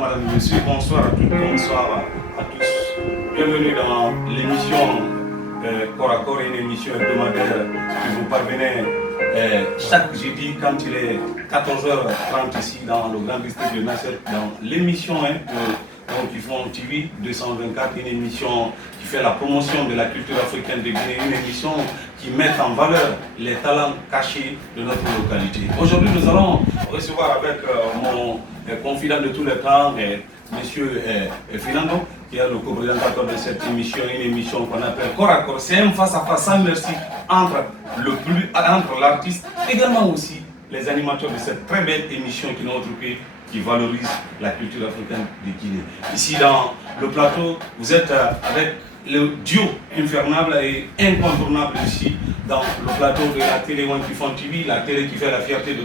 Madame et Monsieur, bonsoir à toutes, bonsoir à tous. Bienvenue dans l'émission Corps à Corps, une émission hebdomadaire qui vous parvenait chaque jeudi quand il est 14h30 ici dans le grand district de Nasser, dans l'émission qui font TV 224, une émission qui fait la promotion de la culture africaine de Guinée, une émission qui met en valeur les talents cachés de notre localité. Aujourd'hui, nous allons recevoir avec mon confident de tous les temps, Monsieur Finando, qui est le co-présentateur de cette émission, une émission qu'on appelle Corps à Corps. C'est un face-à-face sans merci entre l'artiste, également aussi les animateurs de cette très belle émission qui est notre pays, qui valorise la culture africaine de Guinée. Ici dans le plateau, vous êtes avec le duo infernable et incontournable ici dans le plateau de la télé One Kifon TV, la télé qui fait la fierté de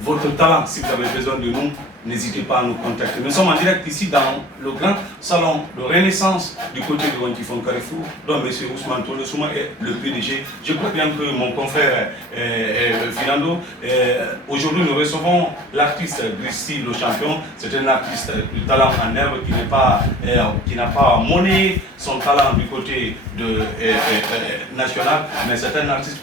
votre talent. Si vous avez besoin de nous, n'hésitez pas à nous contacter. Nous sommes en direct ici dans le grand salon de Renaissance du côté de One Kifon Carrefour, dont M. Ousmane Tolosouma est le PDG. Je crois bien que mon confrère Finando, aujourd'hui nous recevons l'artiste Christy le champion. C'est un artiste du talent en herbe qui n'a pas monnaie son talent du côté de national, mais c'est un artiste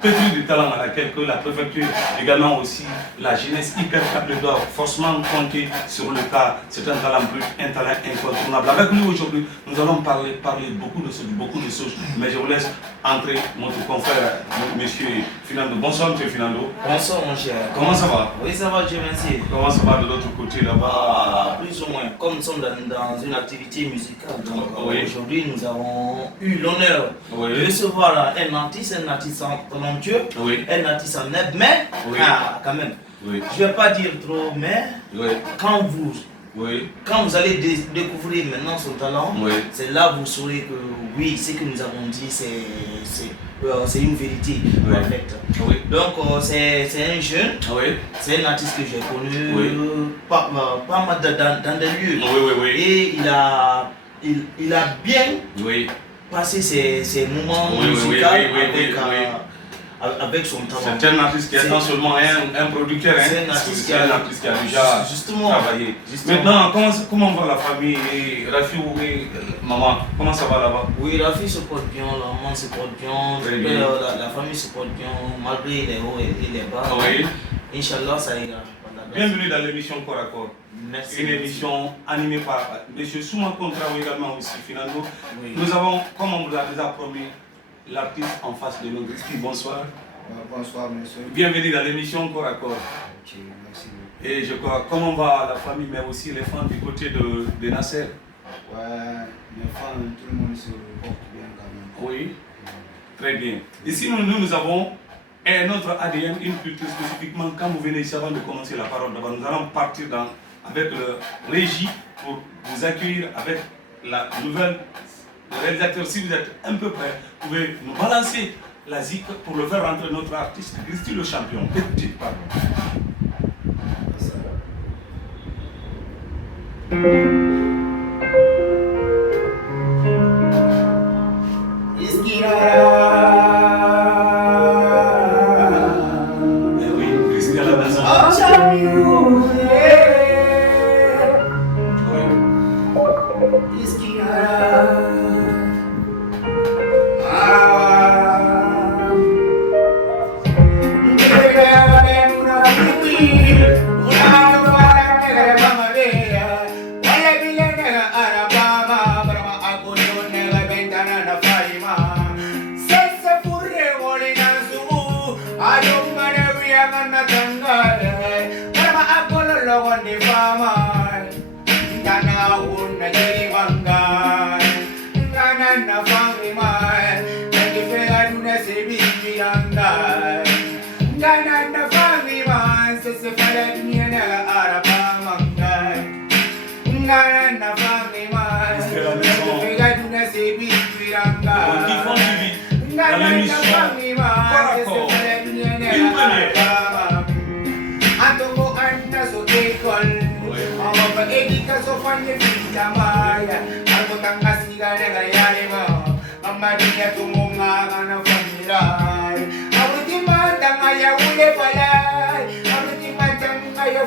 pétri du talent à laquelle que la préfecture, également aussi la jeunesse hyper capable doit forcément compter sur le cas. C'est un talent brut, un talent incontournable. Avec lui aujourd'hui, nous allons parler beaucoup de choses, mais je vous laisse entrer notre confrère, monsieur Finando. Bonsoir, monsieur Finando. Bonsoir, mon cher. Comment ça va? Oui, ça va, Dieu merci. Comment ça va de l'autre côté là-bas? Plus ou moins. Comme nous sommes dans une activité musicale, donc oui. Aujourd'hui, nous avons eu l'honneur de recevoir un artiste talentueux, un artiste en aide, mais quand même. Oui. Je ne vais pas dire trop, mais quand vous allez découvrir maintenant son talent, c'est là que vous saurez que oui, ce que nous avons dit, c'est une vérité parfaite. Donc c'est un jeune, c'est un artiste que j'ai connu pas mal dans des lieux. Et il a bien passé ses moments musicaux avec son talent. C'est un artiste qui est non seulement un producteur, c'est un artiste qui a déjà justement travaillé. Maintenant, comment va la famille et Rafi et maman? Comment ça va là-bas? Oui, Rafi se porte bien, la maman se porte bien, la famille se porte bien, malgré les hauts et les bas. Inch'Allah, ça ira. Bienvenue dans l'émission Corps à Corps. Merci. Une émission animée par M. Souma Contrao, également aussi Finando. Nous avons, comme on vous a déjà promis, l'artiste en face de nous. Christy, bonsoir. Bonsoir, monsieur. Bienvenue dans l'émission Corps à Corps. Ok, merci. Et je crois, comment va la famille, mais aussi les fans du côté de Nasser? Ouais, les fans, tout le monde se porte bien quand même. Oui, très bien. Ici, nous avons un autre ADN, une culture spécifiquement. Quand vous venez ici avant de commencer la parole, nous allons partir avec le régie pour vous accueillir avec la nouvelle. Le réalisateur, si vous êtes un peu près, vous pouvez nous balancer la zik pour le faire rentrer notre artiste, Christy le champion. Écoutez, pardon. Oui, Christy à la maison.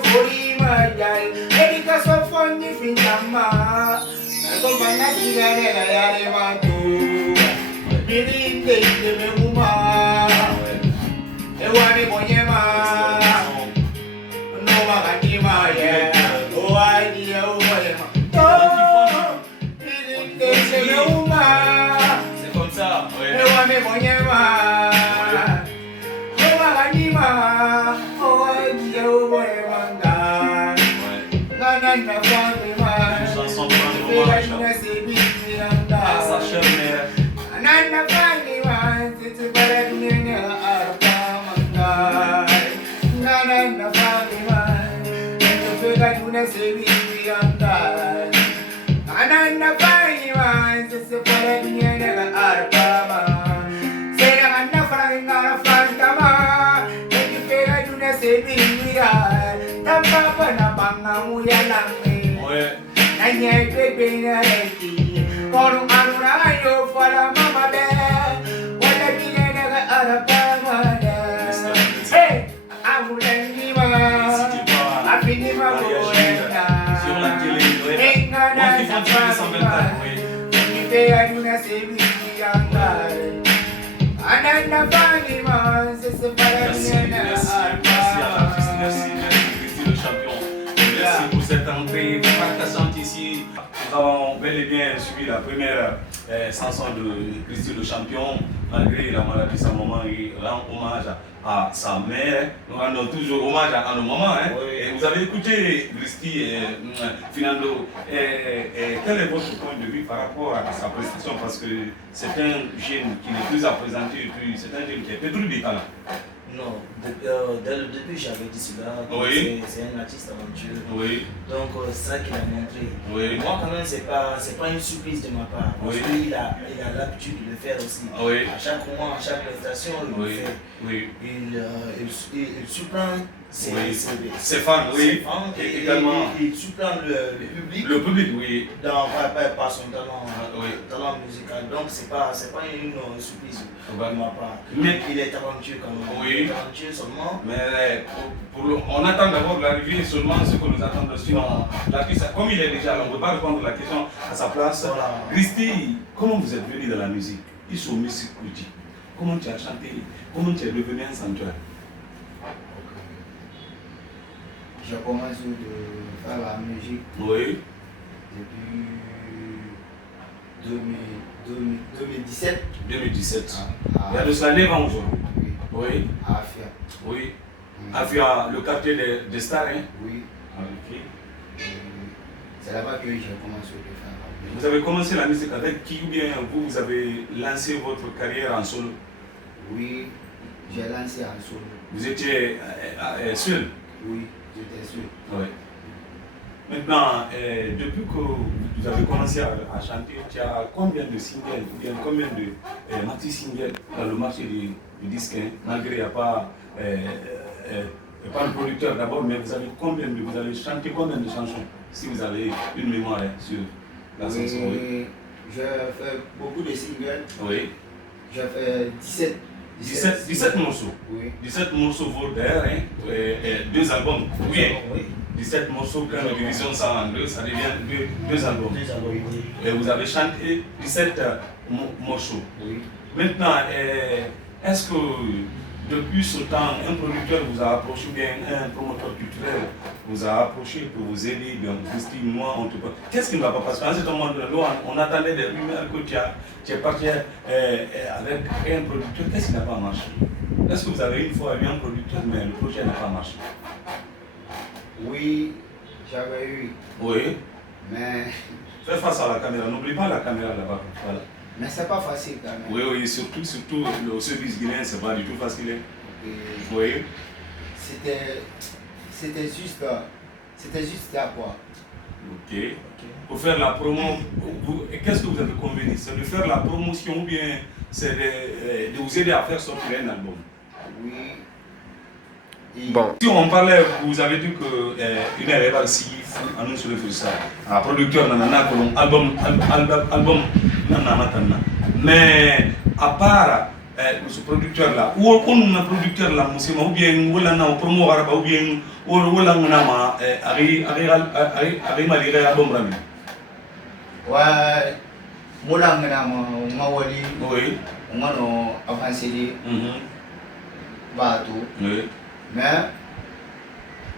Fori mayal, edika so fonni comme ça. Une chanson pour rendre hommage à sa chère mère. Sur la télé, merci Christy le champion. Merci pour cette entrée fracassante ici. Nous avons bel et bien suivi la première chanson de Christy le champion. Malgré la maladie, sa maman rend hommage à sa mère. Nous rendons toujours hommage à nos mamans. Hein? Oui. Et vous avez écouté Christy Fernando. Quel est votre point de vue par rapport à sa prestation? Parce que c'est un jeune qui n'est plus à présenter, et puis c'est un jeune qui est pétri de talent. Non, dès le début j'avais dit cela, oui. C'est un artiste aventureux. Oui. Donc c'est ça qu'il a montré. Oui. Moi quand même c'est pas une surprise de ma part. Parce qu'il a l'habitude de le faire aussi. Oui. À chaque moment, à chaque prestation, il le fait. Oui. Il surprend ses fans, oui. Et également. Il surprend le public. Le public, oui. Par son talent, talent musical. Donc c'est pas une surprise de ma part. Mais il est talentueux quand même. Oui. Talentueux seulement. Mais on attend d'abord l'arrivée seulement ce que nous attendons. Sinon, l'artiste, comme il est déjà là, on ne peut pas répondre à la question à sa place. Voilà. Christy, comment vous êtes venu dans la musique? Ils sont musiques. Comment tu as chanté? Comment tu es devenu un chanteur? J'ai commencé de faire la musique depuis 2017. 2017. Il y a de cela 9 ans aujourd'hui. Oui. À Afia. Oui. Afia, le quartier des stars, hein? Oui. Okay. C'est là-bas que j'ai commencé de faire la musique. Vous avez commencé la musique avec qui ou bien vous avez lancé votre carrière en solo? Oui, j'ai lancé en solo. Vous étiez seul? Oui, j'étais seul. Oui. Maintenant, depuis que vous avez commencé à chanter, tu as combien de singles, ou bien combien de maxi-singles dans le marché du disque, hein? Malgré qu'il n'y a pas le producteur d'abord, mais vous avez chanté combien de chansons, si vous avez une mémoire sur la chanson? Oui. J'ai fait beaucoup de singles. Oui. J'ai fait 17 morceaux. Oui. 17 morceaux vaut d'ailleurs, hein? 2 albums. Oui. 17 morceaux, quand nous divisons ça en deux, ça devient 2 albums. Et vous avez chanté 17 morceaux. Oui. Maintenant, est-ce que depuis ce temps, un producteur vous a approché, bien un promoteur culturel vous a approché pour vous aider, bien Christy, moi, on te parle. Qu'est-ce qui ne va pas passer? En ce moment, on attendait des rumeurs que tu es parti avec un producteur. Qu'est-ce qui n'a pas marché? Est-ce que vous avez une fois eu un producteur, mais le projet n'a pas marché? Oui, j'avais eu. Oui. Mais. Fais face à la caméra, n'oublie pas la caméra là-bas. Voilà. Mais c'est pas facile quand même. Oui, surtout le service guinéen, c'est pas du tout facile. Et oui. C'était juste là quoi. Ok. Pour faire la promo, qu'est-ce que vous avez convenu? C'est de faire la promotion ou bien c'est de vous aider à faire sortir un album? Oui. Bon. Si on parlait, vous avez dit que une erreur si annonce le fait ça. Un producteur nanana album nanana. Mais à part ce producteur là ou un producteur là monsieur ou bien ou là non promo araba ou bien ou là on a ma ari malgré album rami ouais mola ngana ma wali oui ngano avancé bateau oui mais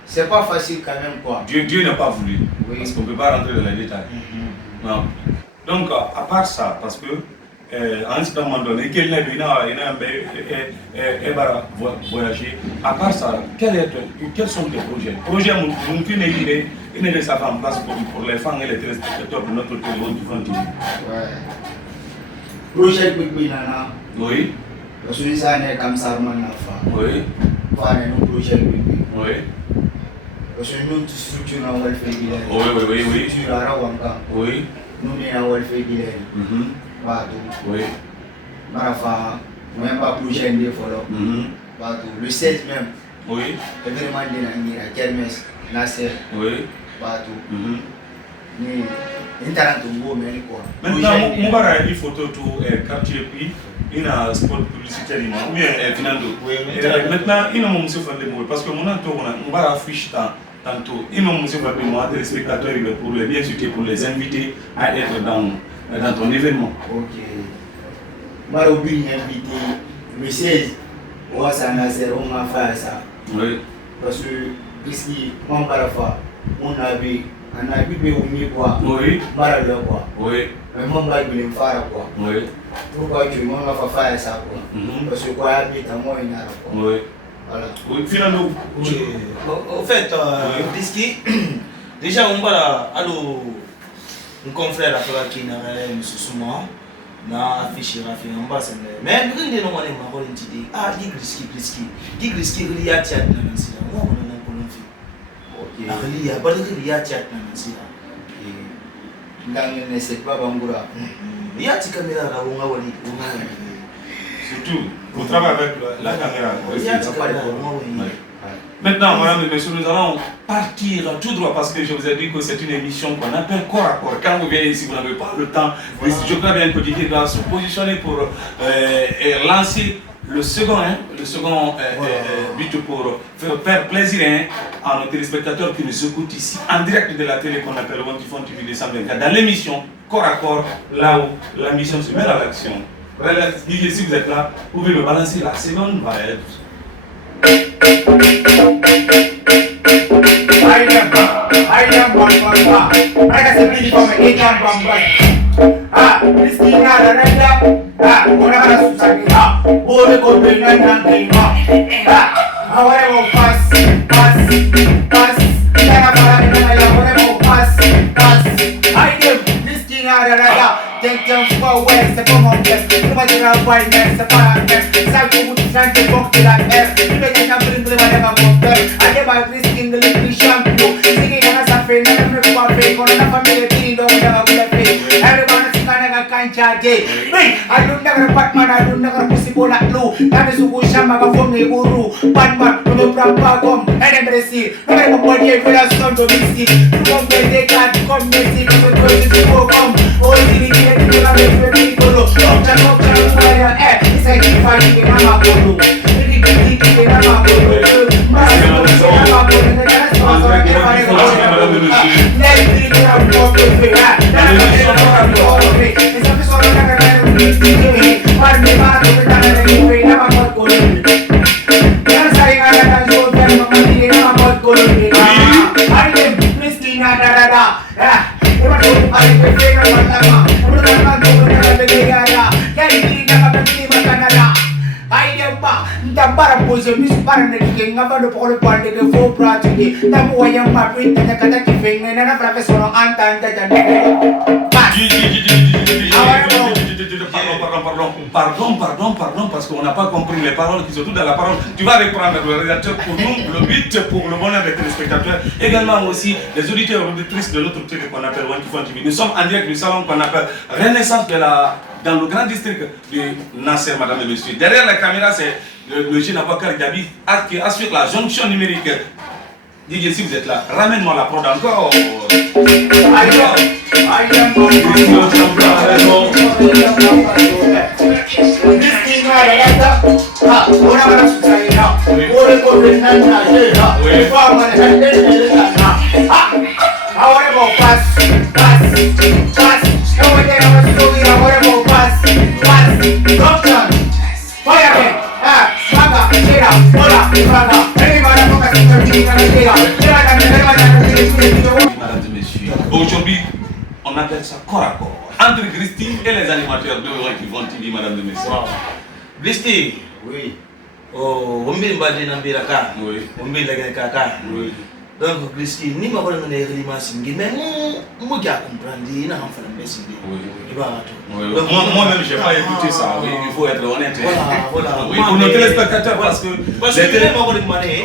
c'est pas facile quand même quoi. Dieu n'a pas voulu oui. Parce qu'on peut pas rentrer dans les détails non. Donc à part ça parce que à un certain moment donné, quel est voyager. À part ça, quels sont tes projets? Projets, il ne ça en place pour les fans et les téléspectateurs de notre télévision du Fond TV. Ouais. Projet Bikbinana. Oui. Parce que ça n'est comme ça, oui. Faire un projet Bikbin. Oui. Parce que nous, structure dans le fait qu'il est. Oui. Structure à Rawanka. Oui. Nous, nous, le fait qu'il est. Oui. Marafa, même pas prochain des follow. Le 16 même. Oui. Événement de la Kermesse, Nasser. Oui. Bateau. Ni Intarantumbo, mais quoi. Maintenant, on va regarder photo tout quartier puis il y a un spot publicitaire ou bien Finando. Maintenant, il y a un monsieur fait des mots parce que mon entourage, on va afficher tantôt. Il y a un monsieur fait des mots des spectateurs pour les bien sûr pour les inviter à être dans ton événement. Ok. Moi, je suis invité le 16. On va faire ça. Oui. Parce que ici, on va faire. On a vu quoi. Oui. Quoi. Oui. Mais mon bail il me faire quoi. Oui. Pourquoi tu m'en vas faire ça quoi. Parce que quoi habite à moi il a quoi. Oui. Voilà. Oui, finalement. Oui. Au fait, Risky, déjà on va allo un confrère à qui n'a rien monsieur Souma na affiché Rafi en bas mais nous ne non on est dit ah dit Risky il y a tiat na nsi moi on a ko non fi. OK. Il y a pas de il y a tiat na nsi. Dans ne c'est pas bangura. Il y a ti caméra là on a wali. Surtout au travail avec la caméra. Il y a ti caméra on a. Maintenant, madame et messieurs, nous allons partir tout droit parce que je vous ai dit que c'est une émission qu'on appelle corps à corps. Quand vous venez ici, vous n'avez pas le temps. Voilà. Je crois bien que Didier doit se positionner pour lancer le second but pour faire plaisir à nos téléspectateurs qui nous écoutent ici en direct de la télé qu'on appelle le Fond TV décembre 24 dans l'émission corps à corps, là où la mission se met à l'action. Voilà, Didier, si vous êtes là, vous pouvez me balancer la seconde variable. C'est pas mon blesse, c'est pas de la voix, c'est pas la même. Ça vous dit que c'est bon que la mer. Il me dit que je vais aller à mon père. Allez, ma risque de l'émission. C'est qu'il y a ça fait, même le pouvoir fait. Qu'on a la famille qui donc on a fait. Everyone is kind of a kind of day. Oui, I don't know Batman, I don't know possible at low. That is who Shama from the Guru. Batman, no proper gum, and embrace. No matter what you feel, I'm going to miss it. You won't get the cat, come miss it. You're going to come. Oh, you need to get it. Je me suis parlé de avant de prendre le point de faux pratiquer. T'as moyen ma pute, t'as qu'à qui fait, mais n'a pas fait son entente. Pardon, parce qu'on n'a pas compris les paroles qui sont toutes dans la parole. Tu vas reprendre le rédacteur pour nous, le but pour le bonheur des téléspectateurs. Également aussi les auditeurs et auditrices de notre télé qu'on appelle Fond TV. Nous sommes en direct du salon qu'on appelle Renaissance dans le grand district de Nasser, madame et messieurs. Derrière la caméra, c'est le jeune avocat Gabi qui assure la jonction numérique. Didier, si vous êtes là, ramène-moi la prod encore. Allez, I am going to Christy le champion à la maison. Christy Maragata. Ah, on a la succès là. On est pour le nana là. Oui. Pas mal de là. Ah, ahora vamos pass. No me tengo que subir, ahora vamos pass. Doctor. Fire. Ah, maga, tira, hola, maga. Everybody go back to the team and tira. Mesdames et messieurs, aujourd'hui, on appelle ça corps à corps entre Christy et les animateurs de Wankyphone TV, mesdames et messieurs. Christy. Oui. Oh, on met pas de n'ambira ka. Oui. On met la kaka. Oui. Donc Christy, ni ma kono ne relima singi, mais moi qui a compris, na en fait la singi. Oui. Oui. Donc moi-même, j'ai pas écouté ça. Oui, il faut être honnête. Voilà. Oui, pour nos téléspectateurs, parce que les moi on mané,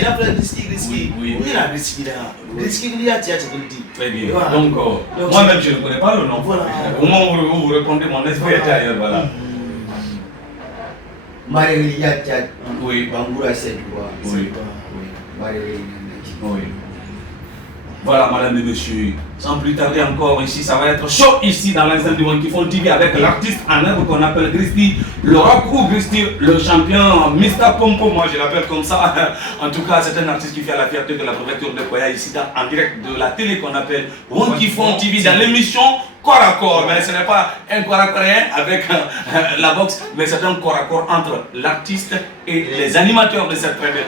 il a plein de oui. On est là Christy là. Christy il y a théâtre de dit. Très bien. Donc moi-même, je ne connais pas le nom. Voilà. Au moment où vous répondez, mon esprit était ailleurs. Voilà. Marie Yat, Oui. Bangoura c'est quoi? Oui. Marie. Oui. Voilà, madame et messieurs. Sans plus tarder encore, ici, ça va être chaud ici dans l'enceinte du Wankyphone TV avec l'artiste en œuvre qu'on appelle Christy, le rock ou Christy, le champion Mr. Pompo, moi je l'appelle comme ça. En tout cas, c'est un artiste qui fait la fierté de la préfecture de Koya ici en direct de la télé qu'on appelle Wankyphone TV dans l'émission corps à corps. Mais ce n'est pas un corps à corps avec la boxe, mais c'est un corps à corps entre l'artiste et les animateurs de cette fête.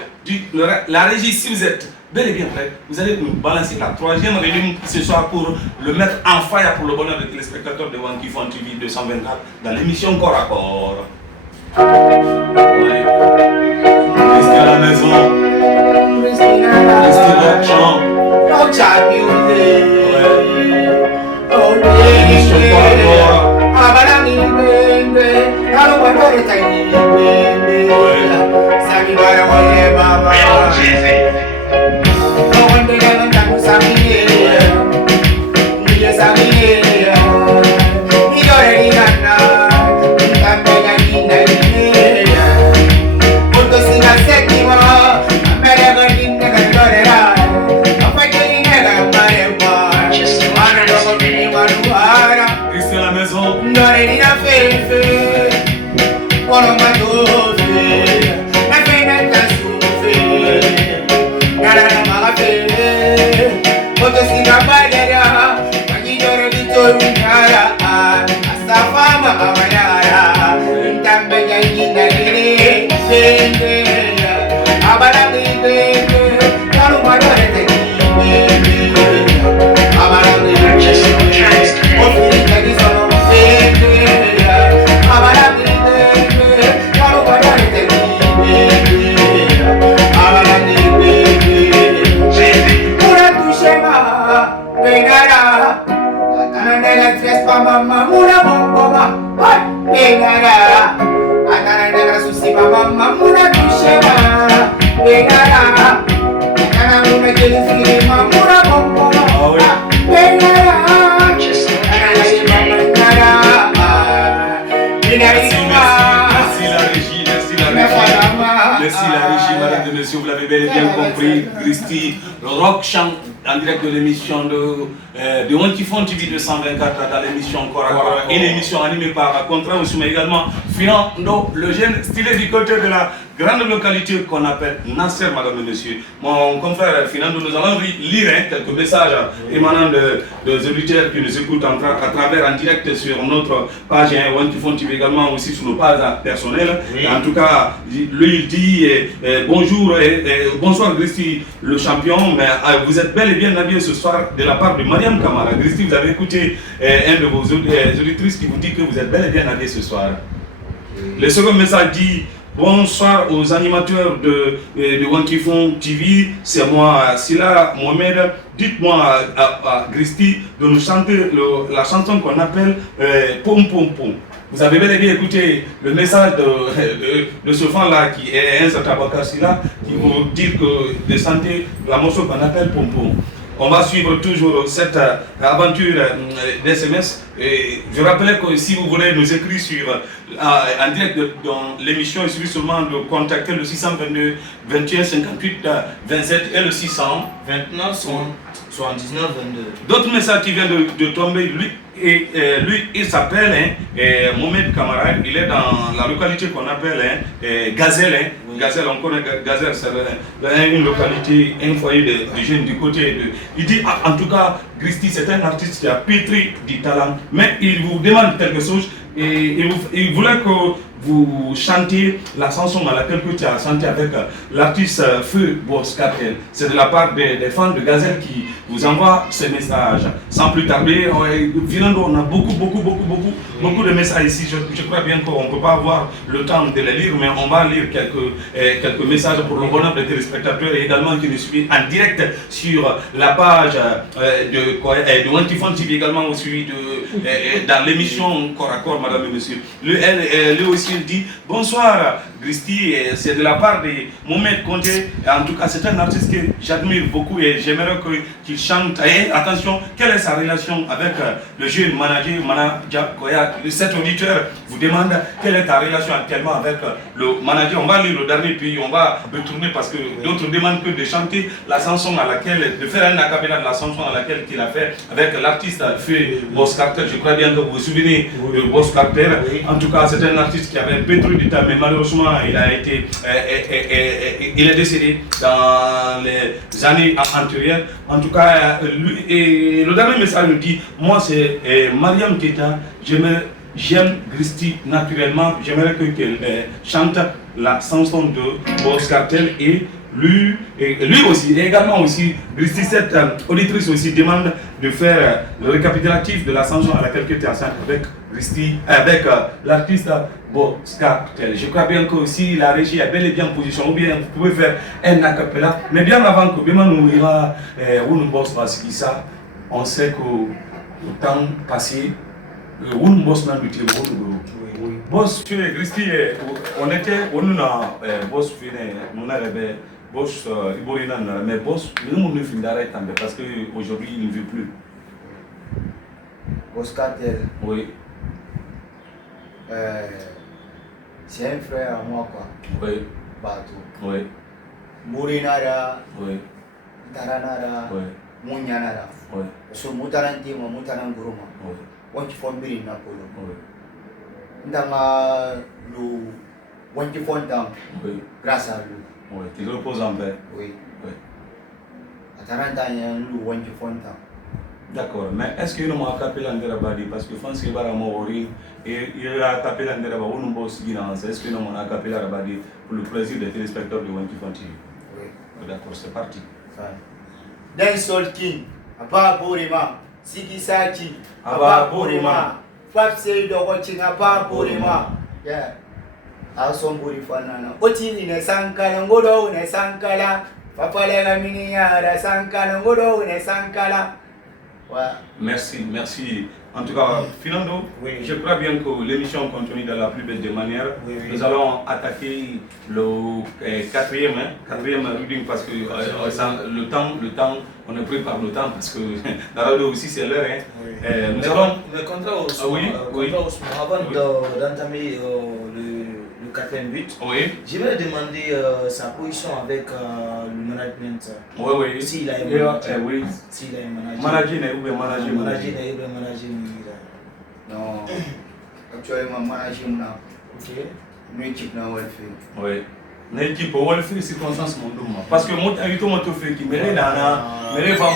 La régie, si vous êtes bel et bien prêt, vous allez nous balancer la troisième réunion ce soir pour le mettre en fire pour le bonheur des téléspectateurs de Wankyphone TV 224 dans l'émission corps à corps. Ouais. Christy à la maison. Christy rock chant. No chat music. Oh, L'émission corps à corps. Abalami bende, alo bandore tani bende. Sami bara wale mama. No wonder I'm not Sami. Niye Sami. Ni yore ni nana, kambega ni nani. Mundo singa sekima, ambega ni nagore ra. Afake ni naga marema. Mano logo ni manuara. Christy à la maison. Ndore ni na fefe, wano madofe, na fena tasufe, nara magafe, moto singa badara, majidore vitoru nara, asafama amayara, ntambe jangina gire, bende, abarangi bende, karu madore teki bende, abarangi bende, ofiri teki sono bende, abarangi bende, karu madore teki bende, abarangi bende, mura tushema, benara, atanandela tres pa mama, mura bomboma, benara, atanandela susi pa mama, mura tushema, benara, atanandela jelisi ma, mura bomboma, benara, Merci la régie, madame et messieurs, vous l'avez bel et bien compris. Christy, le rock chant en direct de l'émission de Wankyphone TV 224 dans l'émission Corps à Corps, une émission animée par Contra Oussouma, mais également Finando, le jeune stylé du côté de la grande localité qu'on appelle Nasser, madame et messieurs. Mon confrère Finando, nous allons lire quelques messages émanant des auditeurs qui nous écoutent à travers en direct sur notre page Wankyphone TV, également aussi sur nos pages personnelles. Oui. En tout cas, lui il dit bonjour bonsoir Christy le champion, mais vous êtes bel et bien habillé ce soir de la part de Mariam Kamara. Christy, vous avez écouté un de vos auditrices qui vous dit que vous êtes bel et bien habillé ce soir. Le second message dit bonsoir aux animateurs de Wankyphone TV, c'est moi Sila Mohamed. Dites-moi à Christy de nous chanter la chanson qu'on appelle Pom Pom Pom. Vous avez bel et bien écouté le message de ce fan-là qui est un certain Bakar Sila qui vous dit que de chanter la morceau qu'on appelle Pom Pom. on va suivre toujours cette aventure d'SMS. Je rappelle que si vous voulez nous écrire en direct dans l'émission, il suffit seulement de contacter le 622 21 58 27 et le 629 79 22. D'autres messages qui viennent de tomber, lui il s'appelle Mohamed Kamara, il est dans la localité qu'on appelle Gazelle. Oui. Gazelle, on connaît Gazelle, c'est une localité, un foyer de jeunes du côté de... Il dit, en tout cas, Christy, c'est un artiste qui a pétri du talent, mais il vous demande quelque chose et il voulait que vous chantiez la chanson à laquelle tu as chanté avec l'artiste Feu Boss Cartel. C'est de la part des fans de Gazelle qui vous envoient ces messages. Sans plus tarder, on a beaucoup de messages ici. Je crois bien qu'on ne peut pas avoir le temps de les lire, mais on va lire quelques messages pour le bonheur des téléspectateurs et également qui nous suivent en direct sur la page de Wantifon TV, également aussi dans l'émission Corps à Corps, madame et monsieur. Lui aussi il dit bonsoir Christy, c'est de la part de Mohamed Conté. En tout cas, c'est un artiste que j'admire beaucoup et j'aimerais qu'il chante. Et attention, quelle est sa relation avec le jeune manager Koya? Cet auditeur vous demande quelle est ta relation actuellement avec le manager. On va lire le dernier puis on va retourner parce que d'autres demandent que de chanter la chanson à laquelle, de faire un acapella de la chanson à laquelle il a fait avec l'artiste Feu Boss Cartel. Je crois bien que vous vous souvenez de Boss Cartel. En tout cas, c'est un artiste qui avait pétri du temps, mais malheureusement, il est décédé dans les années antérieures. En tout cas, le dernier message nous dit, moi c'est Mariam Keita, j'aime Christy naturellement, j'aimerais qu'elle chante la chanson de Boss Cartel et lui aussi, et également aussi, Christy, cette auditrice aussi demande de faire le récapitulatif de la chanson à laquelle tu es enceinte avec Christy, avec l'artiste Boss Cartel. Je crois bien que aussi la régie est bel et bien en position, ou bien vous pouvez faire un acapella, mais bien avant que Béman nous ira où nous boss parce que ça, on sait que le temps passé, où nous boss n'a pas été boss, tu es Christy, on était, on a boss fini, on a boss Iborina, mais boss, nous ne finissons d'arrêter parce qu'aujourd'hui il ne veut plus. Boss Cartel. Oui. C'est un frère à moi quoi. Oui. Bato. Oui. Murinara. Oui. Taranara. Oui. Munyanara. Oui. So mutarante ma mutaran guruma. Oui. Wanti fombiri na polo. Oui. Ndama lu wanti fondam. Oui. Grâce à lui. Oui. Tu reposes en paix. Oui. Oui. Ataranta lu wanti fondam. D'accord, mais est-ce que nous avons capé l'Anderabadi parce que France est bara mori et il y a capé l'Anderabadi ou nous boss guinance. Est-ce que nous avons capé l'Anderabadi pour le plaisir des téléspectateurs de Wantifon TV? Oui. D'accord, c'est parti. Dancehall King, Aba Borima, Sigi Sachi, Aba Borima, Fab Seido watching Aba Borima. Yeah. Awesome Borifanana. Oti ne sankala ngodo ne sankala. Papalega miniara sankala ngodo ne sankala. Ouais. Merci, merci. En tout cas, Finando, oui. Je crois bien que l'émission continue dans la plus belle des manières. Oui, oui. Nous allons attaquer le quatrième reading parce que le temps, on est pris par le temps parce que dans la radio aussi c'est l'heure. Hein. Oui. Nous allons... Le contrat aussi, avant d'entamer le quatrième but, oui. Je vais demander sa position avec le management. Oui, oui. S'il a un manager. Oui. S'il a un manager. Manager. Non. Actuellement, manager now. Ok. Une équipe na welfare. Oui. Une équipe au welfare circonstance mon doma. Parce que moi invité moi te fait qui me nana, me reva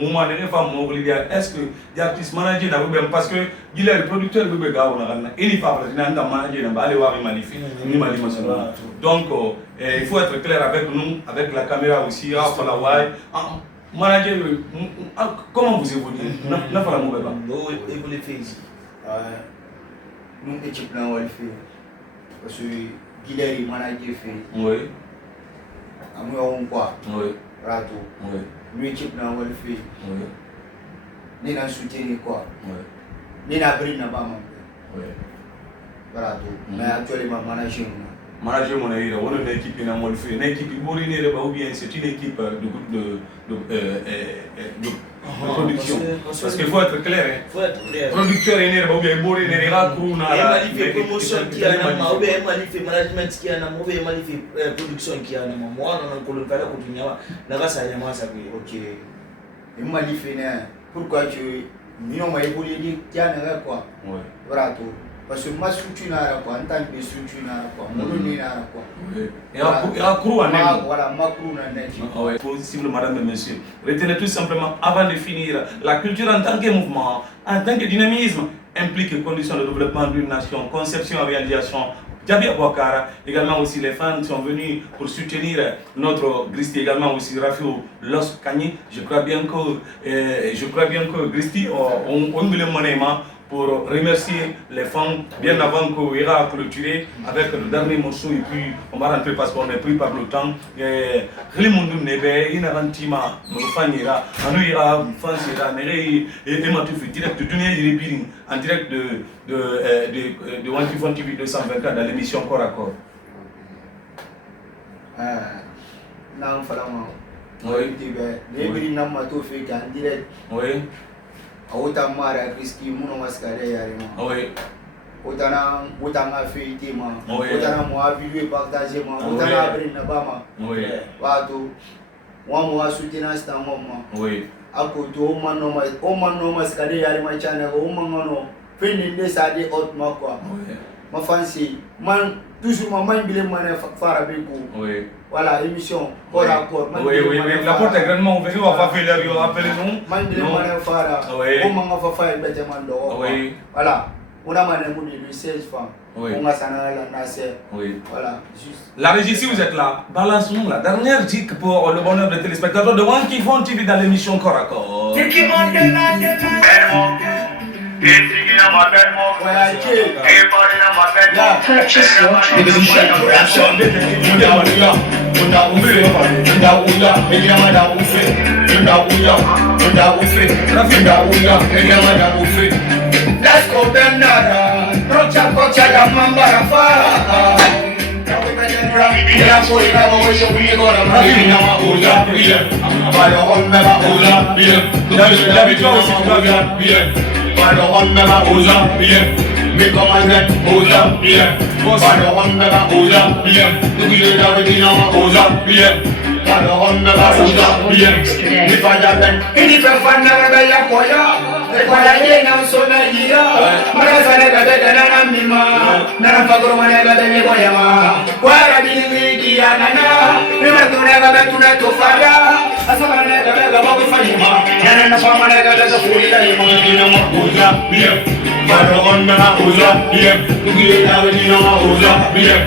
moment de reva mo lidia. Est-ce que l'artiste manager na même parce que il est le producteur de Bega on a il pas président dans manager na ba aller voir magnifique ni mali national. Donc il faut être clair avec nous, avec la caméra aussi, à la why. Manager, comment vous évoluez? N'a pas la mauvaise bas. Non, évoluer fait. Nous équipe na welfare. Parce que Guilherme manager fait. Oui. Amu on quoi? Oui. Rato. Oui. Nous équipe na welfare. Oui. Ni na soutenir quoi? Oui. Ni na brin na ba man. Oui. Rato. Mais actuellement manager manager mon aïe, on a une équipe qui n'a pas fait, une équipe ou bien c'est une équipe de production. Parce qu'il faut être clair. Producteur est ou bien bourré n'est pas cool. Il fait promotion qui a ou bien il fait management qui a ou bien il fait production qui a moi on a le faire continuer na ka ça yama ça OK. Et moi il fait pourquoi tu non mais évoluer dit tiens quoi. Ouais. Voilà tout. Parce que ma structure n'a quoi, en tant que structure n'a quoi, mon nom n'a quoi. Et à crew en est. Voilà, ma crew n'a pas. Oui, possible, madame et monsieur. Retenez tout simplement, avant de finir, la culture en tant que mouvement, en tant que dynamisme, implique les conditions de développement d'une nation, conception et réalisation. Djabi Abouakara, également aussi les fans sont venus pour soutenir notre Gristi, également aussi Rafio Los Kani. Je crois bien que Gristi, on me le monnaie pour remercier les fans bien avant qu'on ira clôturer avec le dernier morceau et puis on va rentrer parce qu'on est pris par le temps. Le monde n'est pas inavantima, nos fans ira, nous ira, fans ira, et ma tout fait direct de Dunia Biring en direct de Wantifon TV 224 dans l'émission Corps à Corps. Non, falama. Oui. Les Biring n'a pas tout fait en direct. Oui. Autant mara Christi muno maskare yarima. Oui. Autant a fait tema. Oui. Autant moi vidéo partager moi. Autant abrir na bama. Oui. Wato. Moi soutenir sta mama. Oui. Akoto o man no maskare yarima chana o mangano. Fini de ça de haute ma quoi. Oui. Ma fancy man toujours man bile man fara beko. Oui. Voilà, émission corps à corps. Oui, la porte est grandement ouverte, on va faire l'air, rappelez-nous. Oui. Voilà, on a le 16 femmes. Oui. On a la Oui. Voilà, juste. La régie, si vous êtes là, balance-nous la dernière dick pour le bonheur des téléspectateurs de Wantifon TV dans l'émission Corps à Corps. Purchase your Let's go Bernarda, Rocha Cocha la Mamba Rafa. Ya fue la voz yo vi ahora Marina Uya bien. Para hombre va Uya bien. Ya vi todo si tú bien bien. Para hombre va Uya bien. Mi comandante Uya bien. Para hombre va Uya bien. Tu quieres la Marina Uya bien. Para hombre va Uya bien. Mi falla bien. Y ni fan na bella coya. Recuerda que no soy mentira. Marasa nega de nana mima. Nana fagoro manega de mi boyama. Guara bilingui nana. Prima tu nega de tu neto fara. Asama nega de babu fanima. Nana na fama nega de furi da yima. Dina mo uza bien. Paro onda ma uza bien. Tugi da dina mo uza bien.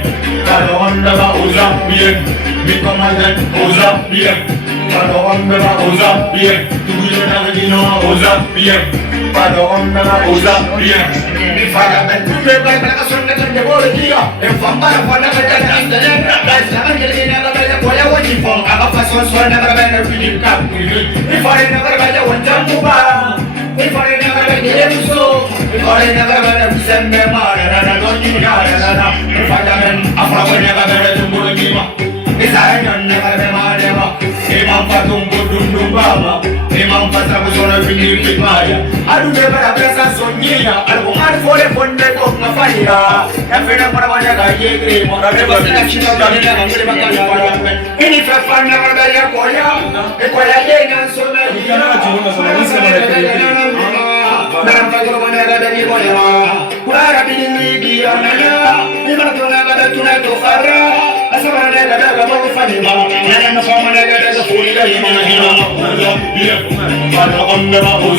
Paro onda ma uza bien. Mi comandante uza bien. Paro onda ma uza bien. Tugi da dina mo uza bien. Paro onda ma uza bien. Mi falla ben tu me vai para son de bolilla. En famba falla de hasta negra. La angelina la bella coya Wantifon. Aga fason suena para ver el cap. Mi falla never vaya Wantambuba. Mi falla never vaya Muso. Mi falla never vaya Sembe Mara na doña na. Mi falla ben afra never vaya Tumburima. Mi falla never vaya Marema. Imam Fatum Budum Baba. Imam Fatum Zona Vini Pimaya. Adu de para presa soñía. Algo mal fue ponde con una falla. La fena para mañana llegue. Mora de la chica de la mujer va a para. Y ni fan na bella coya. E coya llegan sola. Nana fagoro manega de mi boyama. Guara bilingui nana. Mi martona de tu neto farra. Asama nega de babu fanima. Nana na fama nega de furi da yima. Dina mo uza bien. Para onda ma uza